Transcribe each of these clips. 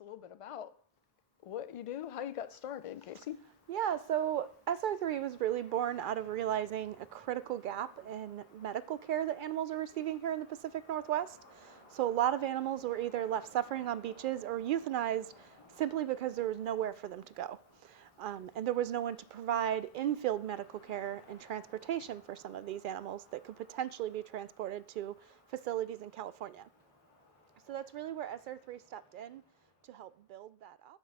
a little bit about what you do, how you got started, Casey. Yeah, so SR3 was really born out of realizing a critical gap in medical care that animals are receiving here in the Pacific Northwest. So a lot of animals were either left suffering on beaches or euthanized simply because there was nowhere for them to go. And there was no one to provide in-field medical care and transportation for some of these animals that could potentially be transported to facilities in California. So that's really where SR3 stepped in to help build that up.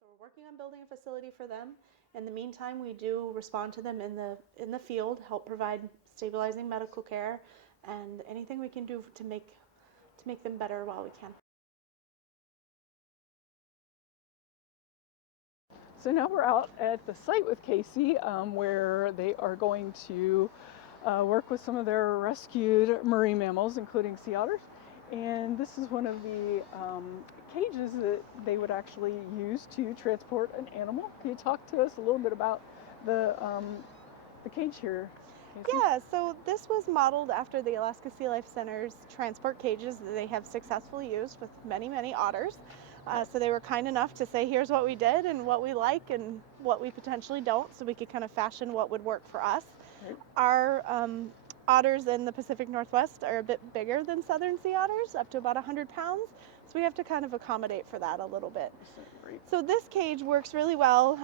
So we're working on building a facility for them. In the meantime, we do respond to them in the field, help provide stabilizing medical care, and anything we can do to make them better while we can. So now we're out at the site with Casey, where they are going to work with some of their rescued marine mammals, including sea otters. And this is one of the cages that they would actually use to transport an animal. Can you talk to us a little bit about the cage here, Casey? Yeah, so this was modeled after the Alaska Sea Life Center's transport cages that they have successfully used with many, many otters. So they were kind enough to say, here's what we did and what we like and what we potentially don't, so we could kind of fashion what would work for us. Right. Our otters in the Pacific Northwest are a bit bigger than southern sea otters, up to about 100 pounds. So we have to kind of accommodate for that a little bit. Great. So this cage works really well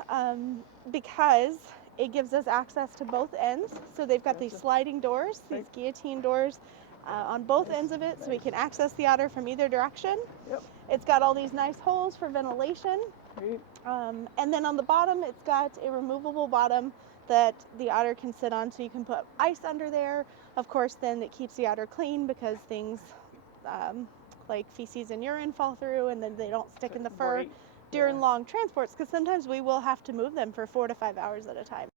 because it gives us access to both ends. So they've got these sliding doors, these guillotine doors on both ends of it, so we can access the otter from either direction. Yep. It's got all these nice holes for ventilation. Great. And then on the bottom, it's got a removable bottom that the otter can sit on, so you can put ice under there. Of course, then it keeps the otter clean because things like feces and urine fall through, and then they don't stick in the fur during long transports, because sometimes we will have to move them for 4 to 5 hours at a time.